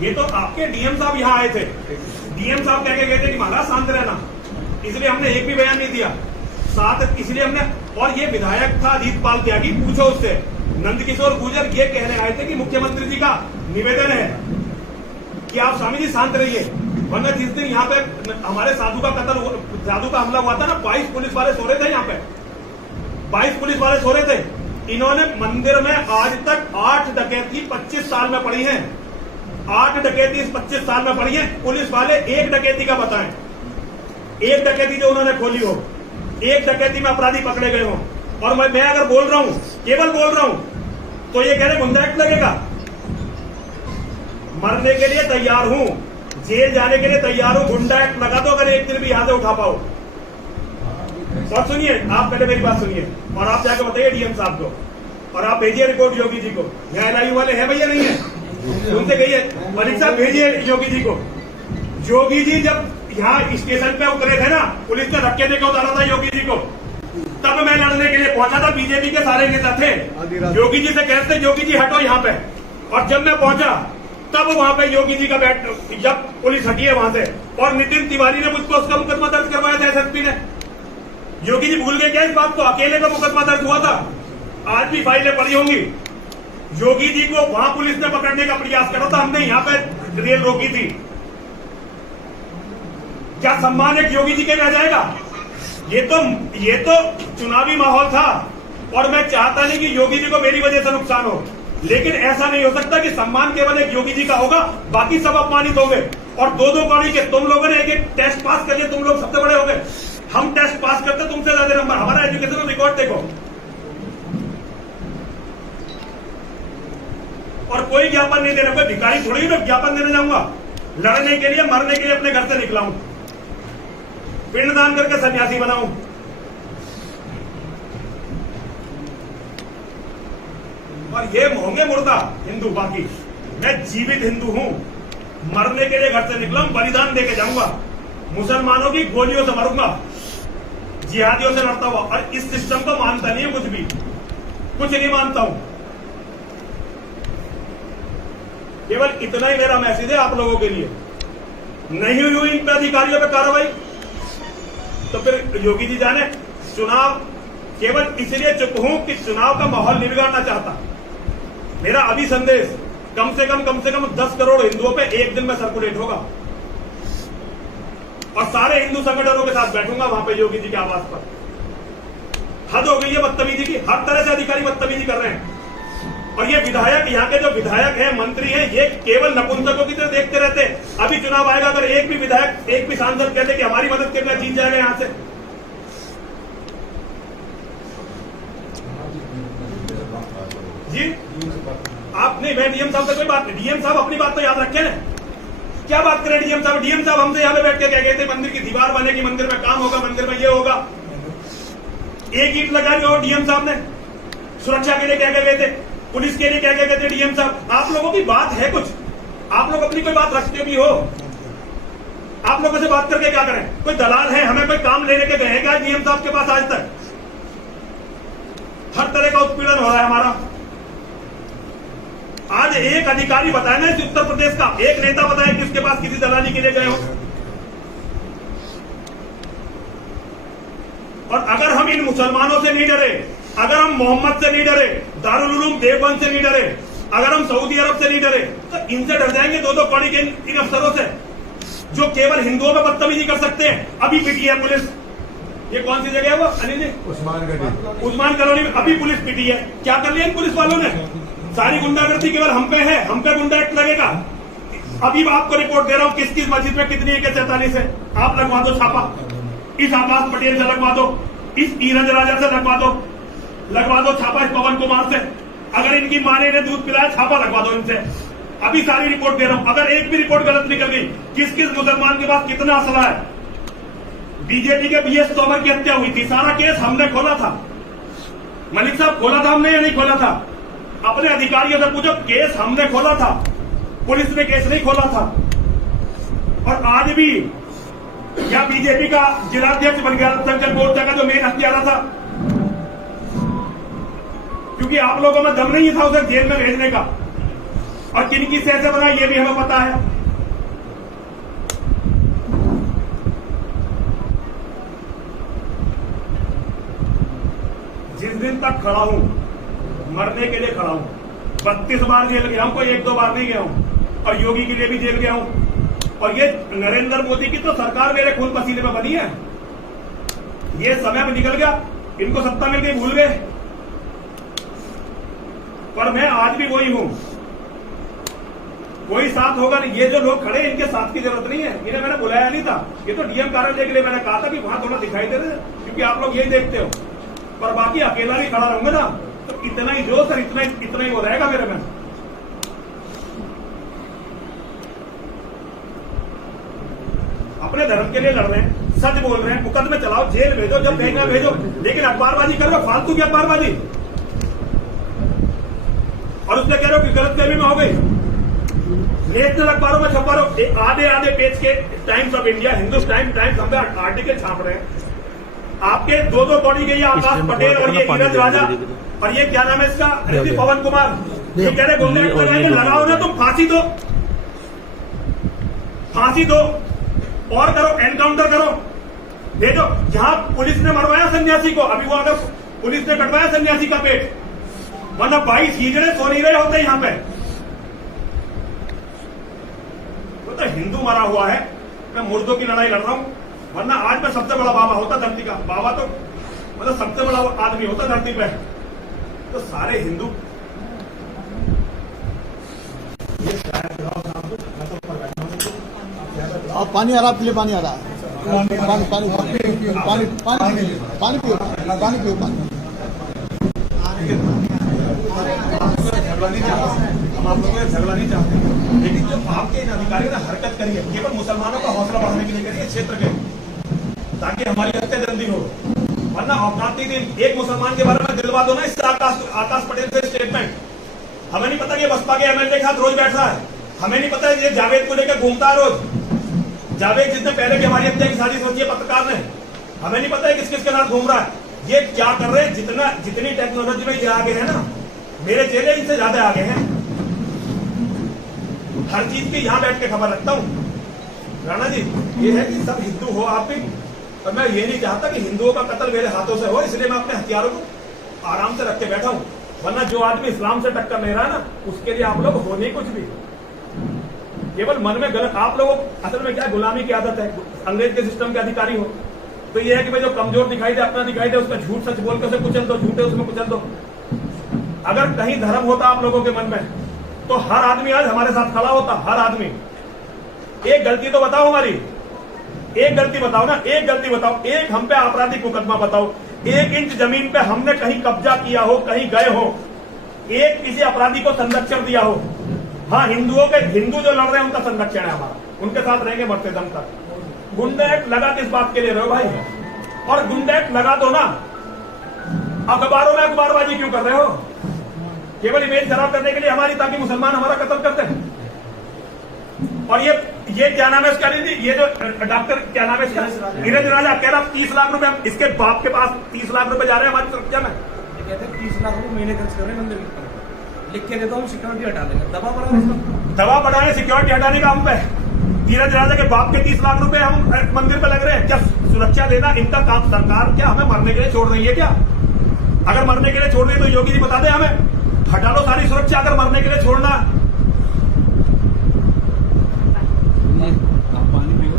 ये तो आपके डीएम साहब यहाँ आए थे, डीएम साहब कह के गए थे कि महाराज शांत रहना, इसलिए हमने एक भी बयान नहीं दिया साथ, इसलिए हमने। और ये विधायक था अजीत पाल त्यागी, पूछो उससे, नंदकिशोर गुर्जर ये कहने आए थे कि मुख्यमंत्री जी का निवेदन है कि आप स्वामी जी शांत रहिए, वरना जिस दिन यहाँ पे हमारे साधु का साधु का हमला हुआ था ना, 22 पुलिस वाले सो रहे थे यहाँ पे, 22 पुलिस वाले सो रहे थे। इन्होंने मंदिर में आज तक 8 डकैती 25 साल में पड़ी है, 8 डकैती इस 25 साल में पड़ी है। पुलिस वाले एक डकैती का बताएं, एक डकैती जो उन्होंने खोली हो, एक डकैती में अपराधी पकड़े गए हो। और मैं अगर बोल रहा हूं, केवल बोल रहा हूं, तो ये कह रहे गुंडा एक्ट लगेगा। मरने के लिए तैयार हूं, जेल जाने के लिए तैयार हूं, गुंडा एक्ट लगा दो अगर एक दिन भी यहां से उठा पाओ। और सुनिए, आप पहले मेरी बात सुनिए और आप जाकर बताइए डीएम साहब को, और आप भेजिए रिपोर्ट योगी जी को। यहाँ एलआईयू वाले हैं भैया, नहीं है? उनसे कहिए मलिक साहब भेजिए योगी जी को। योगी जी जब यहाँ स्टेशन पे उतरे थे ना, पुलिस ने धक्के देकर उतारा था योगी जी को, तब मैं लड़ने के लिए पहुंचा था, बीजेपी के सारे नेता थे, योगी जी से कहते योगी जी हटो यहाँ पे। और जब मैं पहुंचा तब वहां पे योगी जी का जब पुलिस हटी है वहां से, और नितिन तिवारी ने मुझको उसका मुकदमा दर्ज करवाया था एसएसपी ने। योगी जी भूल गए क्या इस बात को? अकेले का मुकदमा दर्ज हुआ था, आज भी फाइलें पड़ी होंगी। योगी जी को वहां पुलिस ने पकड़ने का प्रयास करा था, हमने यहाँ पे रेल रोकी थी। क्या सम्मान एक योगी जी के रह जाएगा? ये तो चुनावी माहौल था, और मैं चाहता नहीं कि योगी जी को मेरी वजह से नुकसान हो, लेकिन ऐसा नहीं हो सकता कि सम्मान केवल एक योगी जी का होगा, बाकी सब अपमानित होंगे। और 2-2 कौड़ी के तुम लोगों ने एक टेस्ट पास कर लिया, तुम लोग सबसे बड़े हो गए। हम टेस्ट पास करते तुमसे ज्यादा नंबर, हमारा एजुकेशनल रिकॉर्ड देखो। और कोई ज्ञापन नहीं देना, कोई भिखारी थोड़ी मैं ज्ञापन देने जाऊंगा। लड़ने के लिए, मरने के लिए अपने घर से निकला हूं, पिंडदान करके सन्यासी बनाऊं। और ये होंगे मुर्दा हिंदू, बाकी मैं जीवित हिंदू हूं, मरने के लिए घर से निकला हूं, बलिदान देके जाऊंगा, मुसलमानों की गोलियों से मरूंगा, जिहादियों से लड़ता हुआ। और इस सिस्टम को मानता नहीं है, कुछ नहीं मानता हूं। केवल इतना ही मेरा मैसेज है आप लोगों के लिए। नहीं हुई इन पे अधिकारियों पे कार्रवाई तो फिर योगी जी जाने। चुनाव केवल इसलिए चुप हूं कि चुनाव का माहौल नहीं बिगाड़ना चाहता। मेरा अभी संदेश कम से कम 10 करोड़ हिंदुओं पे एक दिन में सर्कुलेट होगा, और सारे हिंदू संगठनों के साथ बैठूंगा वहां पे योगी जी के आवास पर। हद हो गई है बदतमीजी की, हर तरह से अधिकारी बदतमीजी कर रहे हैं। और ये विधायक, यहाँ के जो विधायक हैं, मंत्री हैं, ये केवल नपुंसकों की तरह देखते रहते। अभी चुनाव आएगा, अगर एक भी विधायक, एक भी सांसद कहते कि हमारी मदद के बिना जीत जाएगा यहां से, जी आप नहीं, मैं डीएम साहब से कोई बात नहीं, डीएम साहब अपनी बात तो याद रखें ना। क्या बात करें डीएम साहब? डीएम साहब हमसे यहाँ पे बैठ के कह गए थे मंदिर की दीवार बनेगी, मंदिर में काम होगा, मंदिर में ये होगा। एक ईंट लगा दी हो डीएम साहब ने, सुरक्षा के लिए कह गए थे, पुलिस के लिए कह गए थे डीएम साहब। आप लोगों की बात है कुछ, आप लोग अपनी कोई बात रखते भी हो, आप लोगों से बात करके क्या करें? कोई दलाल है, हमें कोई काम लेने के गए क्या डीएम साहब के पास? आज तक हर तरह का उत्पीड़न हो रहा है हमारा। आज एक अधिकारी बताए ना इस उत्तर प्रदेश का, एक नेता बताए किसके पास किसी दलाली के लिए गए हो। और अगर हम इन मुसलमानों से नहीं डरे, अगर हम मोहम्मद से नहीं डरे, दारुल उलूम देवबंद से नहीं डरे, अगर हम सऊदी अरब से नहीं डरे, तो इनसे डर जाएंगे 2-2 कौड़ी के इन अफसरों से जो केवल हिंदुओं में बदतमीजी कर सकते हैं। अभी पिटी है पुलिस, ये कौन सी जगह है वो अनिल जी? उस्मान कॉलोनी में अभी पुलिस पिटी है। क्या कर लिया इन पुलिस वालों ने? सारी गुंडागर्दी केवल हम पे है, हम पे गुंडा एक्ट लगेगा। अभी आपको रिपोर्ट दे रहा हूं किस मस्जिद में कितनी AK-47 है। आप लगवा दो छापा, इस आकाश पटेल से लगवा दो, इस ईरज राजा से लगवा दो छापा, इस पवन कुमार से। अगर इनकी मां ने इन्हें दूध पिलाया, छापा लगवा दो इनसे। अभी सारी रिपोर्ट दे रहा हूं, अगर एक भी रिपोर्ट गलत निकल गई, किस मुसलमान के पास कितना असला है। बीजेपी के BS तोमर की हत्या हुई थी, सारा केस हमने खोला था। मलिक साहब खोला था हमने या नहीं खोला था? अपने अधिकारियों से पूछो, केस हमने खोला था, पुलिस ने केस नहीं खोला था। और आज भी क्या बीजेपी का जिलाध्यक्ष बन गया संजय मोर्चा का जो मेन हत्यारा था, क्योंकि आप लोगों में दम नहीं था उसे जेल में भेजने का। और किनकी सेहत से बना ये भी हमें पता है। जिस दिन तक खड़ा हूं, मरने के लिए खड़ा हूं, 32 बार जेल गया हूं, कोई 1-2 बार नहीं गया हूं, और योगी के लिए भी जेल गया हूं। और ये नरेंद्र मोदी की तो सरकार मेरे खून पसीने में बनी है। ये समय में निकल गया, इनको सत्ता मिल गई, भूल गए। पर मैं आज भी वही हूं, कोई साथ होगा नहीं। ये जो लोग खड़े, इनके साथ की जरूरत नहीं है। इन्हें मैंने बुलाया नहीं था, ये तो डीएम कार्यालय के लिए मैंने कहा था कि वहां थोड़ा दिखाई दे रहे, क्योंकि आप लोग यही देखते हो। पर बाकी अकेला भी खड़ा रहूंगा ना, तो इतना ही जोश और इतना ही वो रहेगा मेरे में। अपने धर्म के लिए लड़ रहे हैं, सच बोल रहे हैं, मुकदमे चलाओ, जेल भेजो, जब भेजना भेजो, लेकिन अखबारबाजी कर रहे हो, फालतू की अखबारबाजी। और उससे कह रहे हो कि गलतफहमी में हो गई। नेशनल अखबारों में छपा रहे हो, आधे पेज के times of India, Hindustan times हम आर्टिकल छाप रहे हैं। आपके 2 बॉडी गई, आकाश पटेल और ये नीरज राजा, और ये क्या नाम है इसका, पवन कुमार, ये कह रहे गुंडे लगाओ ना, तुम फांसी दो, फांसी दो और करो, एनकाउंटर करो, भेजो। जहां पुलिस ने मरवाया सन्यासी को, अभी वो अगर पुलिस ने कटवाया सन्यासी का पेट, वरना 22 हिजड़े सो नहीं रहे होते यहां पे। वो तो हिंदू मरा हुआ है, मैं मुर्दों की लड़ाई लड़ रहा हूं। वरना आज मैं सबसे बड़ा बाबा होता धरती का, बाबा तो मतलब सबसे बड़ा आदमी होता धरती पे। तो सारे हिंदू अब पानी आ रहा, आपके लिए पानी आ रहा है, पानी पानी पानी पानी पानी पियो, पानी पियो, पानी। हम आप लोगों से झगड़ा नहीं चाहते, लेकिन जो आपके इन अधिकारियों ने हरकत करी है, केवल मुसलमानों का हौसला बढ़ाने के लिए करी है क्षेत्र के, ताकि हमारी हत्या जल्दी हो। वरना औकाती दिन एक मुसलमान के बारे में दिलवा दो ना, इससे आकाश पटेल से स्टेटमेंट। हमें नहीं पता कि बसपा के एमएलए के साथ रोज बैठ रहा है, हमें नहीं पता ये जावेद को लेकर घूमता है रोज। जावेद जिसने पहले भी हमारी हत्या की साजिश सोची है पत्रकार ने, हमें नहीं पता है किस किस के साथ घूम रहा है, ये क्या कर रहे हैं। जितनी टेक्नोलॉजी में ये आगे है ना, मेरे चेले इनसे ज्यादा आगे हैं। हर चीज की यहां बैठ के खबर रखता हूं। राणा जी, ये है कि सब हिंदू हो आप भी, और मैं ये नहीं चाहता कि हिंदुओं का कत्ल मेरे हाथों से हो, इसलिए मैं अपने हथियारों को आराम से रख के बैठा हूं। वरना जो आदमी इस्लाम से टक्कर ले रहा है ना, उसके लिए आप लोग हो नहीं कुछ भी, केवल मन में गलत। आप लोगों असल में क्या गुलामी की आदत है, अंग्रेज के सिस्टम के अधिकारी हो, तो ये है कि भाई जो कमजोर दिखाई दे, अपना दिखाई दे, उसका झूठ सच बोल के उसे कुचल दो, झूठे उसमें कुचल दो। अगर कहीं धर्म होता आप लोगों के मन में, तो हर आदमी आज हमारे साथ खड़ा होता, हर आदमी। एक गलती तो बताओ हमारी, एक गलती बताओ ना, एक गलती बताओ, एक हम पे आपराधिक मुकदमा बताओ, 1 इंच जमीन पे हमने कहीं कब्जा किया हो, कहीं गए हो, एक किसी अपराधी को संरक्षण दिया हो। हाँ, हिंदू जो लड़ रहे हैं उनका संरक्षण है हमारा, उनके साथ रहेंगे मरते दम तक। गुंडा एक्ट लगा किस बात के लिए रहे हो भाई? और गुंडा एक्ट लगा दो ना, अखबारों में अखबारबाजी क्यों कर रहे हो? केवल इमेज खराब करने के लिए हमारी, ताकि मुसलमान हमारा कत्ल करते हैं। और ये क्या नाम है इसका, ये जो डॉक्टर क्या नाम है इसका, नीरज राजा, कह रहा 30 लाख रुपए इसके बाप के पास 30 लाख रुपए जा रहे हैं हमारी सुरक्षा में। कहते हैं 30 लाख रुपए महीने खर्च कर रहे हैं मंदिर के ऊपर, लिख के देता हूँ सिक्योरिटी हटा देंगे, दवा बढ़ाने सिक्योरिटी हटाने का हम पे। नीरज राजा के बाप के 30 लाख रुपए हम मंदिर पे लग रहे हैं। क्या सुरक्षा देना इनका काम? सरकार क्या हमें मरने के लिए छोड़ रही है क्या? अगर मरने के लिए छोड़ रही है तो योगी जी बता दे हमें, हटा लो सारी सुरक्षा अगर मरने के लिए छोड़ना। आप पानी पियो।